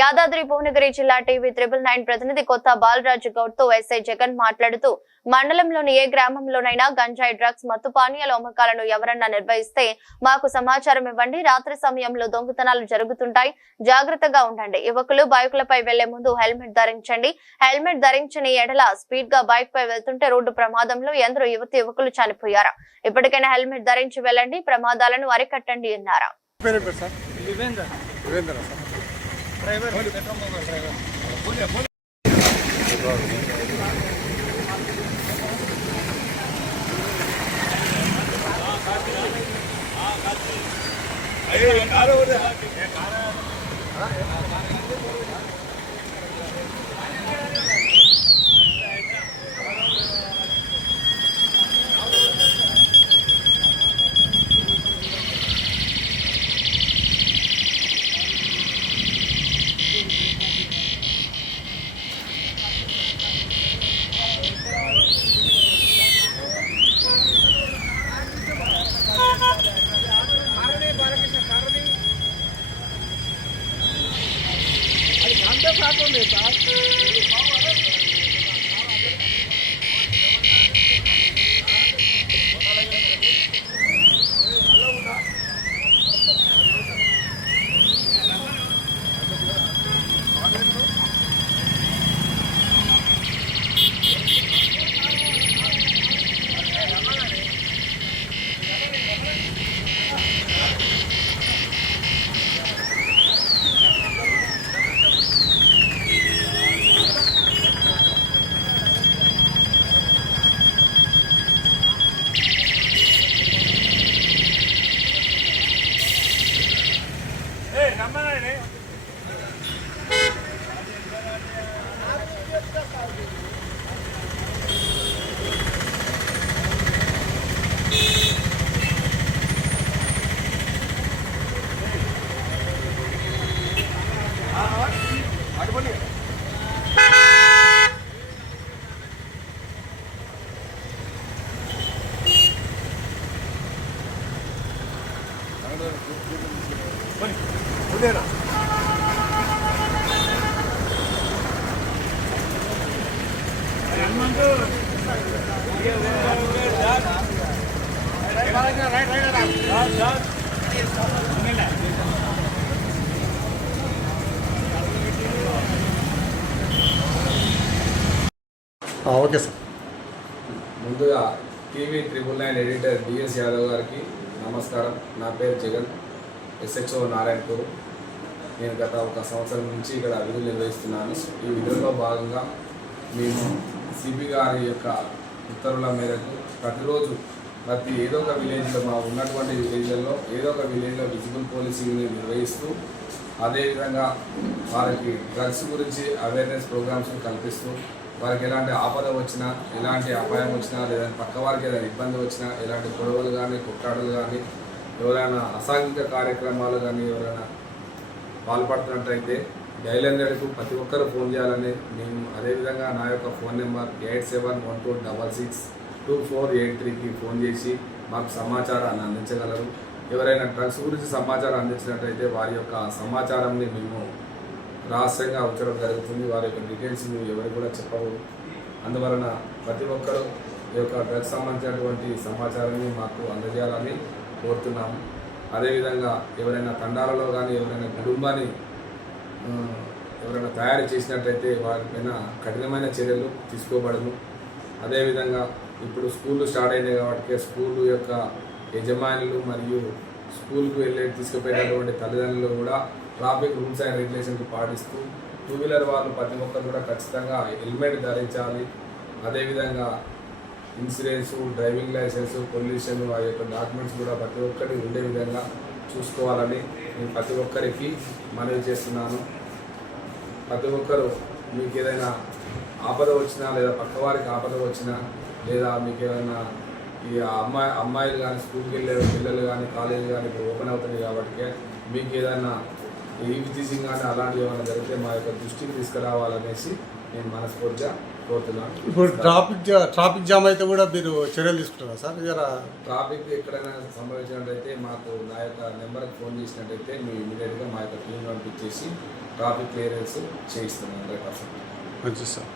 యాదాద్రి భువనగిరి జిల్లా టీవీ 999 ప్రతినిధి కొత్త బాలరాజు గౌడ్ తో ఎస్ఐ జగన్ మాట్లాడుతూ మండలంలోని ఏ గ్రామంలోనైనా గంజాయి డ్రగ్స్ మత్తు పానీయాల అమ్మకాలను ఎవరన్నా నిర్వహిస్తే మాకు సమాచారం ఇవ్వండి. రాత్రి సమయంలో దొంగతనాలు జరుగుతుంటాయి, జాగ్రత్తగా ఉండండి. యువకులు బైకులపై వెళ్లే ముందు హెల్మెట్ ధరించండి. హెల్మెట్ ధరించని ఎడల స్పీడ్ గా బైక్ పై వెళ్తుంటే రోడ్డు ప్రమాదంలో ఎందరో యువకులు చనిపోయారు. ఇప్పటికైనా హెల్మెట్ ధరించి వెళ్ళండి, ప్రమాదాలను అరికట్టండి అన్నారు. Driver okay sir. ముందుగా టీవీ 999 ఎడిటర్ డిఎస్ యాదవ్ గారికి నమస్కారం. నా పేరు జగన్, ఎస్హెచ్ఓ నారాయణపూర్. నేను గత 1 సంవత్సరం నుంచి ఇక్కడ విధులు నిర్వహిస్తున్నాను. ఈ విధుల్లో భాగంగా మేము సిపి గారి యొక్క ఉత్తర్వుల మేరకు ప్రతిరోజు ఏదో ఒక విలేజ్లో ఉన్నటువంటి విలేజ్లలో ఏదో ఒక విలేజ్లో విజిబుల్ పోలీసింగ్ని నిర్వహిస్తూ అదేవిధంగా వారికి డ్రగ్స్ గురించి అవేర్నెస్ ప్రోగ్రామ్స్ కల్పిస్తూ వారికి ఎలాంటి ఆపద వచ్చినా, ఎలాంటి అపాయం వచ్చినా, లేదా పక్క వారికి ఏదైనా ఇబ్బంది వచ్చినా, ఎలాంటి గొడవలు కానీ కొట్టాడలు కానీ, ఎవరైనా అసాంఘిక కార్యక్రమాలు కానీ ఎవరైనా పాల్పడుతున్నట్టయితే డైల్ 100కు ప్రతి ఒక్కరూ ఫోన్ చేయాలని మేము, అదేవిధంగా నా యొక్క ఫోన్ నెంబర్ 8712662483కి ఫోన్ చేసి మాకు సమాచారాన్ని అందించగలరు. ఎవరైనా డ్రగ్స్ గురించి సమాచారం అందించినట్టయితే వారి యొక్క సమాచారాన్ని మేము రహస్యంగా ఉంచడం జరుగుతుంది. వారి యొక్క డీటెయిల్స్ మేము ఎవరికి కూడా చెప్పకూడదు. అందువలన ప్రతి ఒక్కరూ ఈ యొక్క డ్రగ్స్ సంబంధించినటువంటి సమాచారాన్ని మాకు అందజేయాలని కోరుతున్నాము. అదేవిధంగా ఎవరైనా తండాలలో కానీ ఎవరైనా కుటుంబాన్ని ఎవరైనా తయారు చేసినట్టయితే వారిపైన కఠినమైన చర్యలు తీసుకోబడను. అదేవిధంగా ఇప్పుడు స్కూళ్ళు స్టార్ట్ అయినాయి కాబట్టి స్కూల్ యొక్క యజమానులు మరియు స్కూల్కు వెళ్ళి తీసుకుపోయినటువంటి తల్లిదండ్రులు కూడా ట్రాఫిక్ రూల్స్ అండ్ రెగ్యులేషన్స్ పాటిస్తూ 2 వీలర్ వాళ్ళు ప్రతి ఒక్కరు కూడా ఖచ్చితంగా హెల్మెట్ ధరించాలి. అదేవిధంగా ఇన్సూరెన్సు, డ్రైవింగ్ లైసెన్స్, పొల్యూషన్ ఆ యొక్క డాక్యుమెంట్స్ కూడా ప్రతి ఒక్కరికి ఉండే విధంగా చూసుకోవాలని నేను ప్రతి ఒక్కరికి మనవి చేస్తున్నాను. ప్రతి ఒక్కరు మీకు ఏదైనా ఆపద వచ్చినా, లేదా పక్కవారికి ఆపద వచ్చినా, లేదా మీకు ఏదైనా ఈ అమ్మాయిలు కానీ స్కూల్కి వెళ్ళే పిల్లలు కానీ కాలేజీ కానీ ఇప్పుడు ఓపెన్ అవుతుంది కాబట్టి మీకు ఏదైనా ఈవ్ టీజింగ్ కానీ అలాంటివి ఏమైనా జరిగితే మా యొక్క దృష్టికి తీసుకురావాలనేసి నేను మనస్ఫూర్తిగా కోరుతున్నాను. ఇప్పుడు ట్రాఫిక్ జామ్ అయితే కూడా మీరు చర్యలు తీసుకుంటారా సార్? జర ట్రాఫిక్ ఎక్కడైనా సంభవించినట్టయితే మాకు నా యొక్క నెంబర్కి ఫోన్ చేసినట్టయితే మేము ఇమీడియట్గా మా యొక్క టీం పంపించేసి ట్రాఫిక్ క్లియరెన్స్ చేయిస్తున్నాం 100%. మంచిది సార్.